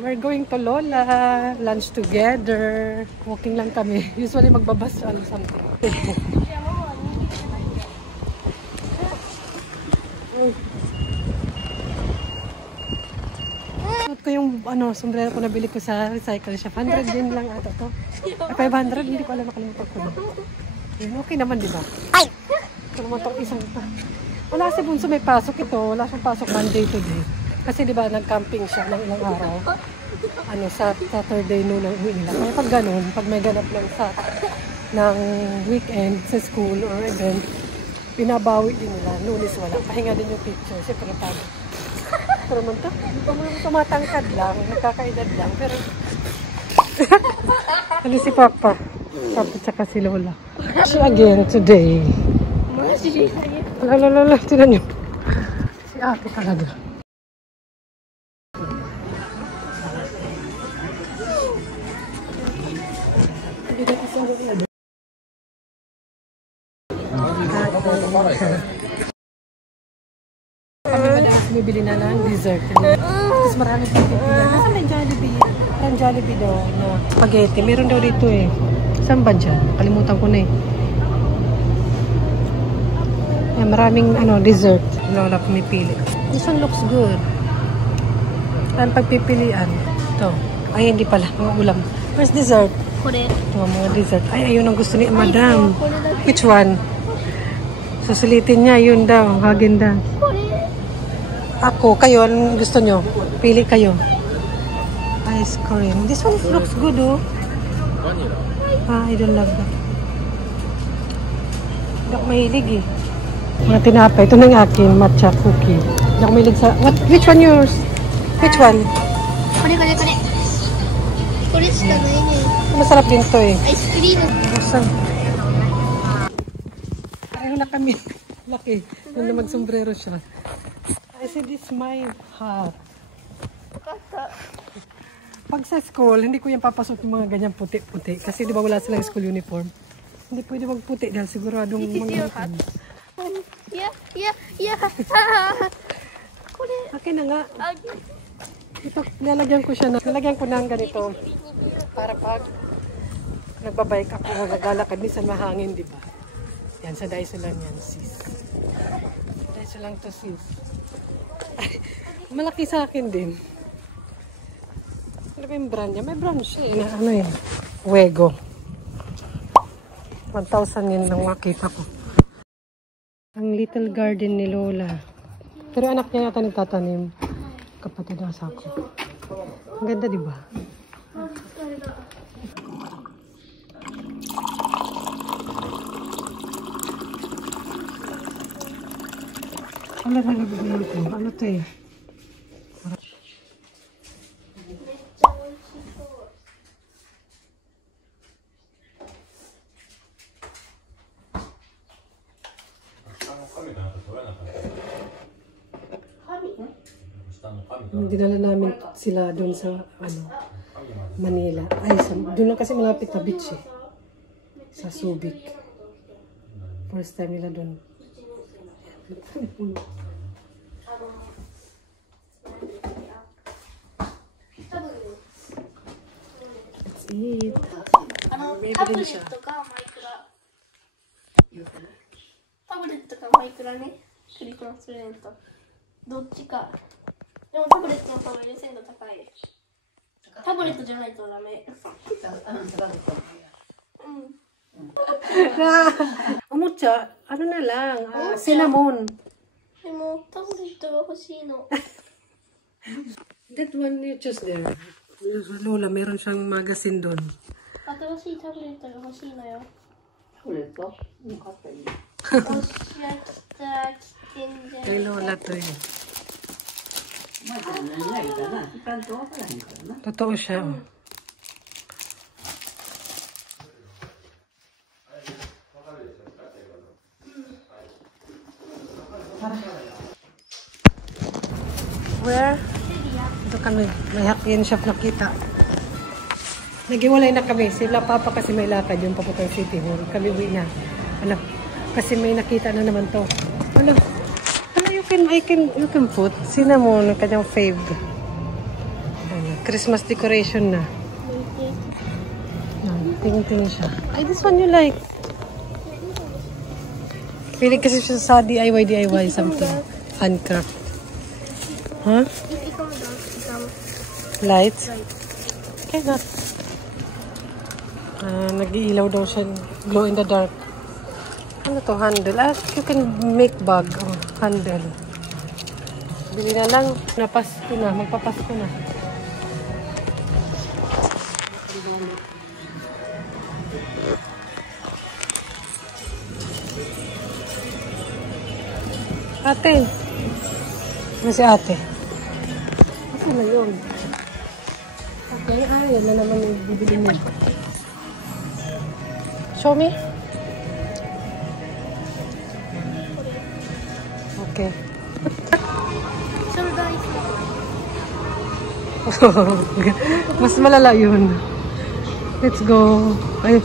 We're going to Lola. Lunch together. Walking lang kami. Usually magbabas something. Suot ko yung sombrero ko nabili ko sa recycle shop. 100 din lang ata to. 500, hindi ko alam, nakalimutan ko na. Okay naman, di ba? Ay! Ito naman itong isang ito. Wala si Bunso may pasok ito. Wala siyang pasok Monday today. Kasi di ba nag-camping siya ng ilang araw. Sa Saturday noon ang uwi nila. Kaya pag ganun, pag may ganap ng weekend sa school or event, binabawi din nila. Lunes wala. Pahinga din yung picture. Siyempre pagod. Pero naman ito, tumatangkad lang, nagkakaedad lang. Pero, ano si Papa? Papa tsaka si Lola. She again today. Lala, tinan nyo. Si Ate talaga. Kami madalas bibili na ng dessert. Tapos marami pang pipilian. Nasa may Jollibee? Parang Jollibee daw na spaghetti. Meron daw dito eh. Saan ba dyan? Kalimutan ko na eh. Ayan, maraming dessert. Lola pumipili. This one looks good. Saan pagpipilian? Ito. Ay, hindi pala. Mga ulam. Where's dessert? Ito, mga dessert. Ay, ayun ang gusto ni Madam. Which one? Susulitin niya. Yun daw. Häagen-Dazs. Ako, kayo, anong gusto nyo? Pili kayo. Ice cream. This one looks good, oh. I don't love that. Hindi ako mahilig, eh. Mga tinapay. Ito na yung akin, matcha cookie. Hindi ako mahilig sa... Which one yours? Which one? Kore. Kore shika nai ne. Masarap din to, eh. Ice cream. Masarap. Pareho na kami. Laki. Nung na mag-sombrero siya. I said, it's my heart. Pag sa school, hindi ko yan papasok yung mga ganyan puti-puti. Kasi di ba wala silang school uniform. Hindi pwede magputi dahil siguradong mga... Yeah. Akin na nga. Ito, nalagyan ko siya na. Nalagyan ko na ang ganito. Para pag nagbabike ako, naglalakad, minsan mahangin, di ba? Yan, sa Daiso lang yan, sis. Sa Daiso lang to, sis. Malaki sa akin din. Ano ba yung brand niya? May brand siya eh. Ano yun? Wego. 1,000 yun lang makita ko. Ang little garden ni Lola. Pero anak niya yata nagtatanim. Kapatid ng sako. Ang ganda, di ba? Ano to eh? Dinala namin sila doon sa Manila. Ay, doon lang kasi malapit na beach eh. Sa Subic. First time nila doon. Let's eat. Maybe din siya. タブレットかマイクラね。クリコのストレート。どっちか。でもタブレットの方が優先度高い。タブレットじゃないとダメ。Umutsa, ano na lang, cinnamon. でもタブレットが欲しいの。 That one you choose there. Lola, meron siyang magazine doon. 新しいタブレットが欲しいのよ。タブレット？よかったね。おっしゃった来てんじゃん。 Kay Lola to eh. まあでも何がいいかな。いかんとわからへんからな。 Totoo siya. Oh. Where? Ito kami. May Hakkien shop nakita. Nagiwalay na kami. Sila papa kasi may lakad yung papuntang City Hall. Kami uwi na. Ano? Kasi may nakita na naman to. Ano? Ano you can put cinnamon, kanyang fave. Ano? Christmas decoration na. Tingin-tingin siya. Ay, this one you like. Pili kasi siya sa DIY something. Handcraft. Huh? Lights? Okay, not. Nag-iilaw daw siya. Glow in the dark. Ano to? Handle. You can make bag. Oh, handle. Bili na lang. Napasko na. Magpapasko na. Ate. Ano si ate? Asa na yun? Okay, yan na naman yung bibili niya. Show me. Okay. Mas malala yun. Let's go. Ay.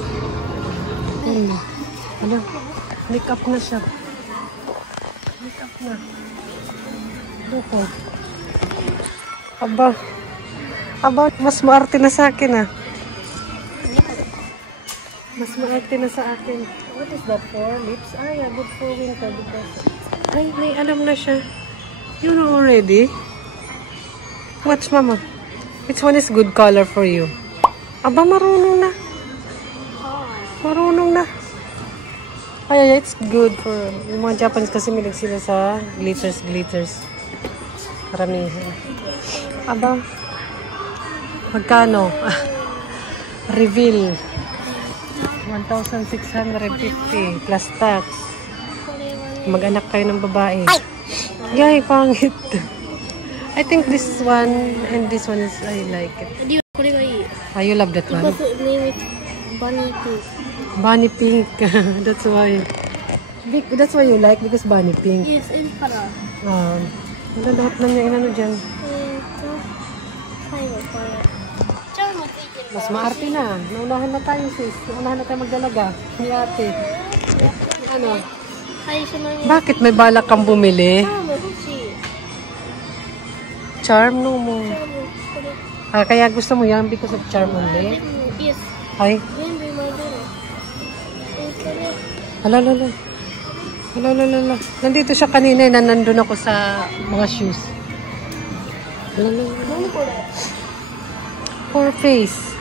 Ano? Make up na siya. Make up na. Dito. Aba. Aba, mas maarte na sa akin ah. Mas maarte na sa akin. What is that for? Lips? Ah, yeah, good for winter because... Ay, may alam na siya. You know already? Watch, mama. Which one is good color for you? Aba, marunong na. Marunong na. Ay, it's good for... Yung mga Japanese kasi milig sila sa glitters. Karamihan. Aba. Magkano? Reveal. 1,650 plus tax. Mag-anak kayo ng babae. Yay, pangit. I think this one and this one is, I like it. Ah, you love that one? Because the name is Bunny Pink. Bunny Pink. That's why. That's why you like, because Bunny Pink. Yes, in para. Wala lahat na niya inano dyan. Mas maarte na. Naunahan na tayo, sis. Naunahan na tayo magdalaga. Ni ate. Ano? Bakit may balak kang bumili? Charm no mo. Kaya gusto mo yan because of charm only? Yes. Ay? Hala. Nandito siya kanina na nandun ako sa mga shoes. Hala. For face.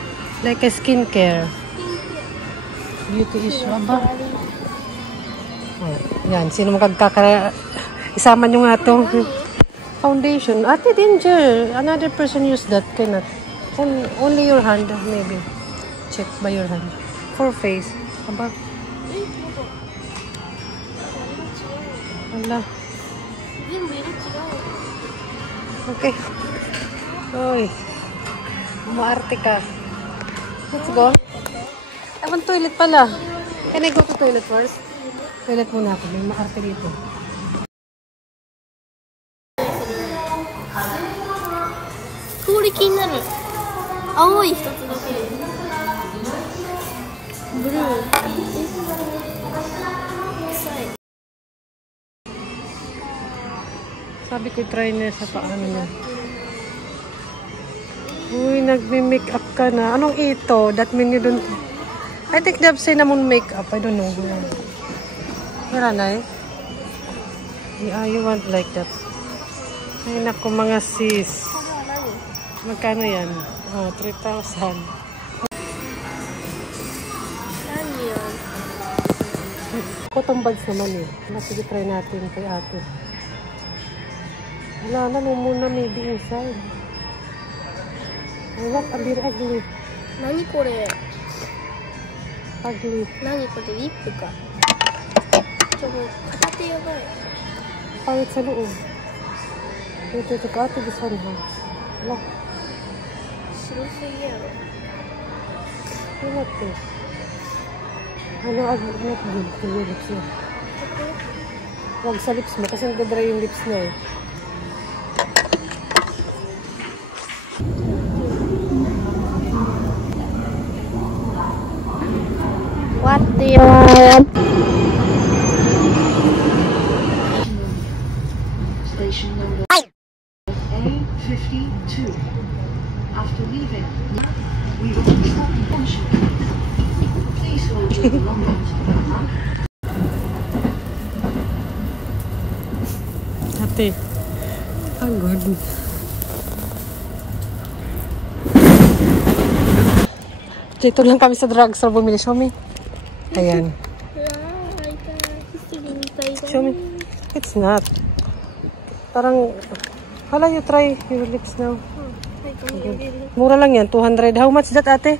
Like a skincare. Beauty issue. Aba. Oh, yan. Sino isama nyo nga to. Foundation. Ate Danger. Another person use that. Cannot. Only your hand. Maybe. Check by your hand. For face. Aba. Hala. Okay. Oy. Maarte ka. Let's go. I want toilet pala. Can I go to toilet first? Toilet muna ako. May maarte dito. Kuri kinaru. Aoi hitotsu dake. Blue. Sabi ko try na sa paano na. Uy, nagme-make up ka na. Anong ito? That mean you don't... I think they've say naman make up. I don't know. Wala na eh. Yeah, you want like that. Ay, naku mga sis. Magkano yan? Oh, 3,000. Cotton buds naman eh. Sige, try natin kay ate. Wala na, muna maybe inside. I want a bit ugly. Nani kore? Ugly. Nani kore? Lip ka? Katate yabai. Pangit sa loob. Ito ka ate, this one ha. Wala. Shirosigi yaro. Ano ito? Ano ugly? Not good for your lips mo. Huwag sa lips mo kasi nagdadry yung lips na eh. What do you want? Station number A52. After leaving, we will control function. Please hold your belongings. Ate, pagod. Dito lang kami sa drugstore bumili. Show me. Ayan. Show me. It's not. Parang, hala, you try your lips now. Mura lang yan, 200. How much that, ate?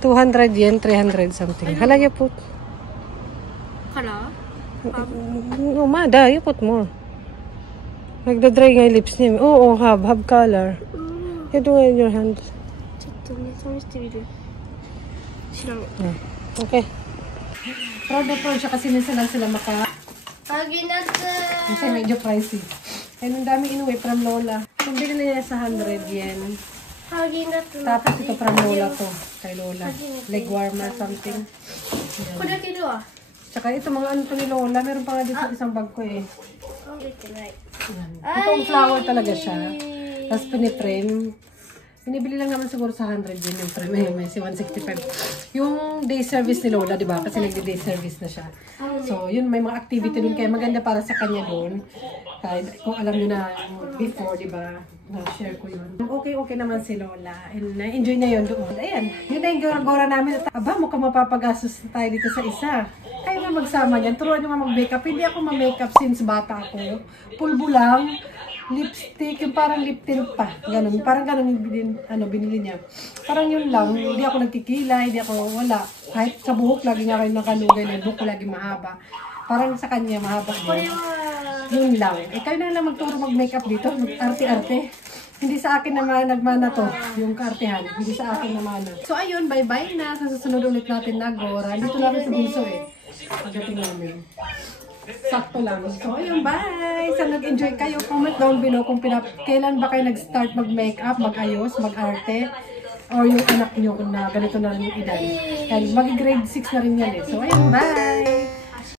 200 yen, 300 something. Hala, you put. Color? No, Mada, you put more. Nagda-dry nga yung lips niya. Oo, have color. You do it in your hand. Okay. Proud na proud siya kasi minsan lang sila kasi medyo pricey. And ang dami inuwi from Lola. Kung binili niya sa 100 yen. Tapos ito from Lola to. Kay Lola. Leg warmer something. Tsaka ito mga ano to ni Lola. Meron pa nga dito isang bag ko eh. Ito ang flower talaga siya. Tapos piniprame. Binibili lang naman siguro sa 100 yun yung frame. May si 165. Yung day service ni Lola, di ba? Kasi nagdi-day service na siya. So, yun, may mga activity dun. Kaya maganda para sa kanya dun. Kahit kung alam nyo na before, di ba? Na-share ko yun. Okay naman si Lola. And na-enjoy niya yun doon. Ayan, yun na yung gora namin. Aba, mukhang mapapagastos tayo dito sa isa. Kayo na magsama niyan. Turuan nyo mag-makeup. Hindi ako ma-makeup since bata ako. Pulbo lang. Lipstick, yung parang lip tint pa. Ganun. Parang ganun yung binili niya. Parang yun lang. Hindi ako nagkikilay, hindi ako wala. Kahit sa buhok, lagi nga kayo nakalugay na yung buhok ko lagi mahaba. Parang sa kanya, mahaba din. Yun lang. Kayo na lang magturo mag-makeup dito. Arte-arte. Hindi sa akin naman nagmana to, yung kaartehan. Hindi sa akin naman. So ayun, bye-bye na. Sa susunod ulit natin na Gora. Dito namin sa Bunso eh. Pagdating namin. Sakto lang. So, ayun, bye! Sana nag-enjoy kayo. Comment down below kung kailan ba kayo nag-start mag-makeup, mag-ayos, mag-arte, or yung anak nyo kung na ganito na rin yung edad. Mag-grade 6 na rin yan eh. So, ayun, bye!